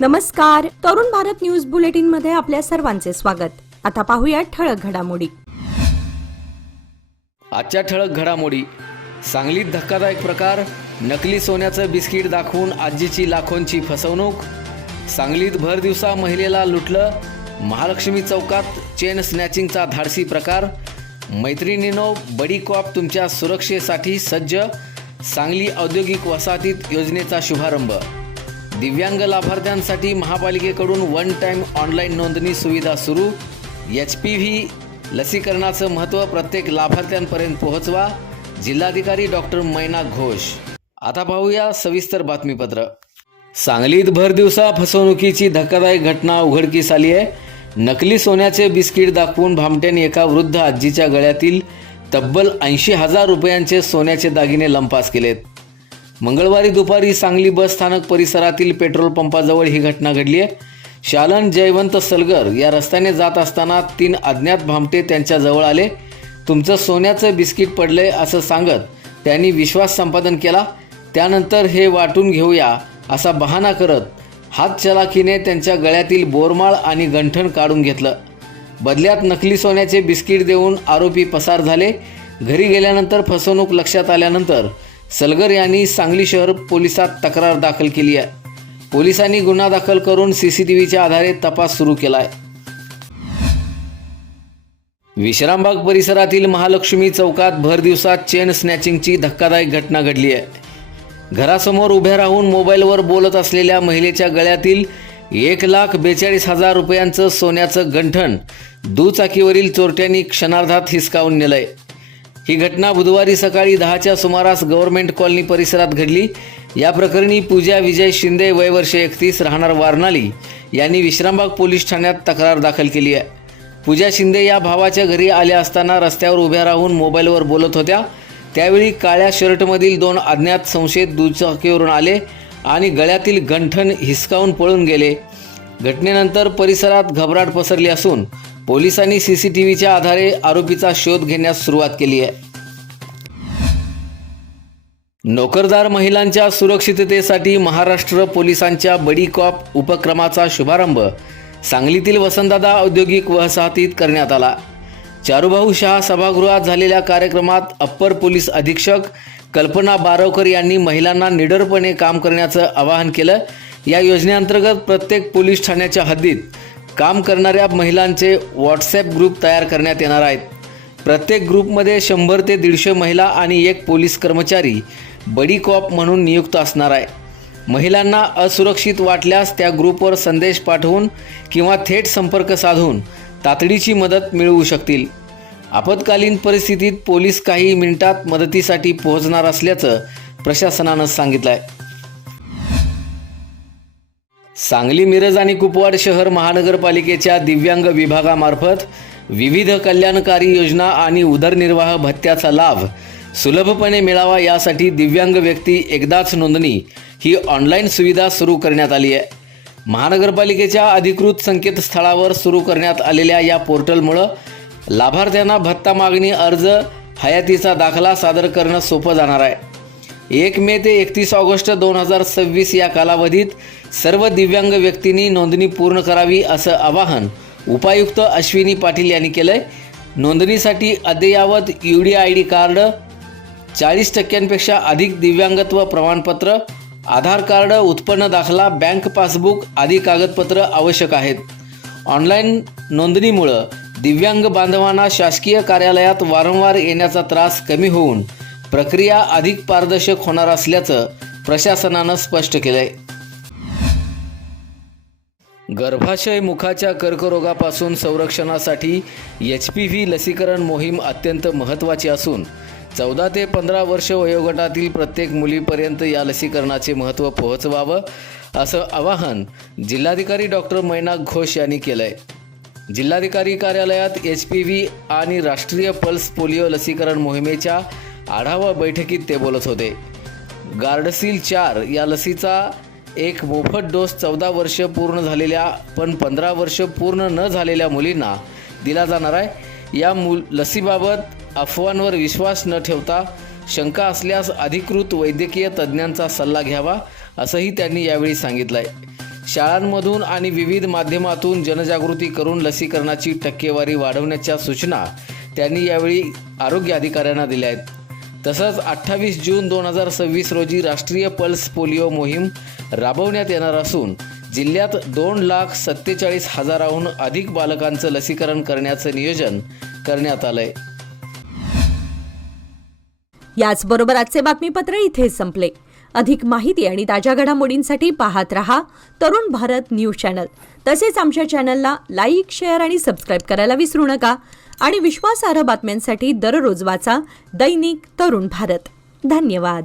नमस्कार, Tarun Bharat news bulletin मध्ये आपल्या सर्वांचे स्वागत. आता पाहूया ठळक घडामोडी. आजच्या ठळक घडामोडी. सांगलीत धक्कादायक प्रकार, नकली सोन्याचं बिस्किट दाखवून आजीची लाखोंची फसवणूक. सांगलीत भर दिवसा महिलेला लुटलं, महालक्ष्मी चौकात चेन स्नॅचिंगचा धाडसी प्रकार. मैत्रिणींनो, बडी कॉप तुमच्या सुरक्षेसाठी सज्ज. सांगली औद्योगिक वसाहतीत योजनेचा शुभारंभ. दिव्यांग लाभार्थ्यांसाठी महापालिकेकडून वन टाइम ऑनलाईन नोंदणी सुविधा सुरू. HPV लसीकरणाचं महत्त्व प्रत्येक लाभार्थ्यांपर्यंत पोहोचवा. जिल्हाधिकारी डॉक्टर मैना घोष. आता पाहूया सविस्तर बातमीपत्र. सांगलीत भर दिवसा फसवणुकीची धक्कादायक घटना उघडकीस आली आहे. नकली सोन्याचे बिस्किट दाखवून भामट्याने एका वृद्ध आजीच्या गळ्यातील तब्बल 80,000 रुपयांचे सोन्याचे दागिने लंपास केलेत. मंगळवारी दुपारी सांगली बस स्थानक परिसरातील पेट्रोल पंपाजवळ ही घटना घडली आहे. शालन जयवंत सलगर या रस्त्याने जात असताना 3 अज्ञात भामटे त्यांच्या जवळ आले. तुमचं सोन्याचं बिस्किट पडलंय असं सांगत त्यांनी विश्वास संपादन केला. त्यानंतर हे वाटून घेऊया असा बहाणा करत हातचलाखीने त्यांच्या गळ्यातील बोरमाळ आणि गंठण काढून घेतलं. बदल्यात नकली सोन्याचे बिस्किट देऊन आरोपी पसार झाले. घरी गेल्यानंतर फसवणूक लक्षात आल्यानंतर सलगर यांनी सांगली शहर पोलिसात तक्रार दाखल केली आहे. पोलिसांनी गुन्हा दाखल करून CCTVच्या आधारे तपास सुरू केला आहे. विश्रामबाग परिसरातील महालक्ष्मी चौकात भर दिवसात चेन स्नॅचिंगची धक्कादायक घटना घडली आहे. घरासमोर उभ्या राहून मोबाईलवर बोलत असलेल्या महिलेच्या गळ्यातील 1,42,000 रुपयांचं सोन्याचं गंठण दुचाकीवरील चोरट्यांनी क्षणार्धात हिसकावून नेलंय. ही घटना बुधवारी सकाळी 10च्या सुमारास गव्हर्नमेंट कॉलनी परिसरात घडली. या प्रकरणी पूजा विजय शिंदे वय वर्ष 31 राहणार वारणाली यांनी विश्रामबाग पोलीस ठाण्यात तक्रार दाखल केली आहे. पूजा शिंदे या भावाच्या घरी आल्या असताना रस्त्यावर उभ्या राहून मोबाईलवर बोलत होत्या. त्यावेळी काळ्या शर्टमधील 2 अज्ञात संशयित दुचाकीवरून आले आणि गळ्यातील गंठण हिसकावून पळून गेले. घटनेनंतर परिसरात घबराट पसरली असून पोलिसांनी CCTVच्या आधारे आरोपीचा शोध घेण्यास सुरुवात केली आहे. नोकरदार महिलांच्या सुरक्षिततेसाठी महाराष्ट्र पोलिसांच्या बडी कॉप उपक्रमाचा शुभारंभ सांगलीतील वसंतदादा औद्योगिक वसाहतीत करण्यात आला. चारुभाऊ शाह सभागृहात झालेल्या कार्यक्रमात अप्पर पोलीस अधीक्षक कल्पना बारवकर यांनी महिलांना निडरपणे काम करण्याचं आवाहन केलं. या योजनेअंतर्गत प्रत्येक पोलीस ठाण्याच्या हद्दीत काम करणाऱ्या महिलांचे WhatsApp ग्रुप तयार करण्यात येणार आहेत. प्रत्येक ग्रुपमध्ये 100 ते 150 महिला आणि 1 पोलीस कर्मचारी बडी कॉप म्हणून नियुक्त असणार आहे. महिलांना असुरक्षित वाटल्यास त्या ग्रुपवर संदेश पाठवून किंवा थेट संपर्क साधून तातडीची मदत मिळवू शकतील. आपत्कालीन परिस्थितीत पोलीस काही मिनिटात मदतीसाठी पोहोचणार असल्याचं प्रशासनानं सांगितलं आहे. सांगली, मिरज आणि कुपवाड शहर महानगरपालिकेच्या दिव्यांग विभागामार्फत विविध कल्याणकारी योजना आणि उदरनिर्वाह भत्त्याचा लाभ सुलभपणे मिळावा यासाठी दिव्यांग व्यक्ती एकदाच नोंदणी ही ऑनलाईन सुविधा सुरू करण्यात आली आहे. महानगरपालिकेच्या अधिकृत संकेतस्थळावर सुरू करण्यात आलेल्या या पोर्टलमुळं लाभार्थ्यांना भत्ता मागणी अर्ज, हयातीचा दाखला सादर करणं सोपं जाणार आहे. 1 मे ते 31 ऑगस्ट 2026 या कालावधीत सर्व दिव्यांग व्यक्तींनी नोंदणी पूर्ण करावी असं आवाहन उपायुक्त अश्विनी पाटील यांनी केलंय. नोंदणीसाठी अद्ययावत UDID कार्ड, 40% अधिक दिव्यांगत्व प्रमाणपत्र, आधार कार्ड, उत्पन्न दाखला, बँक पासबुक आदी कागदपत्र आवश्यक आहेत. ऑनलाईन नोंदणीमुळं दिव्यांग बांधवांना शासकीय कार्यालयात वारंवार येण्याचा त्रास कमी होऊन प्रक्रिया अधिक पारदर्शक होणार असल्याचं प्रशासनानं स्पष्ट केलंय. गर्भाशय मुखाच्या कर्करोगापासून संरक्षणासाठी HPV लसीकरण मोहीम अत्यंत महत्त्वाची असून 14 ते 15 वर्ष वयोगटातील प्रत्येक मुलीपर्यंत या लसीकरणाचे महत्त्व पोहोचवावं असं आवाहन जिल्हाधिकारी डॉक्टर मैना घोष यांनी केलं आहे. जिल्हाधिकारी कार्यालयात HPV आणि राष्ट्रीय पल्स पोलिओ लसीकरण मोहिमेच्या आढावा बैठकीत ते बोलत होते. गार्डसिल 4 या लसीचा एक मोफत डोस 14 वर्ष पूर्ण झालेल्या पण 15 वर्ष पूर्ण न झालेल्या मुलींना दिला जाणार आहे. या लसीबाबत अफवांवर विश्वास न ठेवता शंका असल्यास अधिकृत वैद्यकीय तज्ज्ञांचा सल्ला घ्यावा असंही त्यांनी यावेळी सांगितलं आहे. शाळांमधून आणि विविध माध्यमातून जनजागृती करून लसीकरणाची टक्केवारी वाढवण्याच्या सूचना त्यांनी यावेळी आरोग्य अधिकाऱ्यांना दिल्या आहेत। तसंच 28 जून 2026 रोजी राष्ट्रीय पल्स पोलिओ मोहीम राबवण्यात येणार असून जिल्ह्यात 2,47,000हून अधिक बालकांचं लसीकरण करण्याचं नियोजन करण्यात आलंय। याचबरोबर आजचे बातमीपत्र इथे संपले। अधिक माहिती आणि ताज्या घडामोडींसाठी पाहत रहा तरुण भारत न्यूज चॅनल। तसेच आमच्या चॅनलला लाईक, शेअर आणि सबस्क्राईब करायला विसरू नका आणि विश्वासार्ह बातम्यांसाठी दररोज वाचा दैनिक तरुण भारत। धन्यवाद।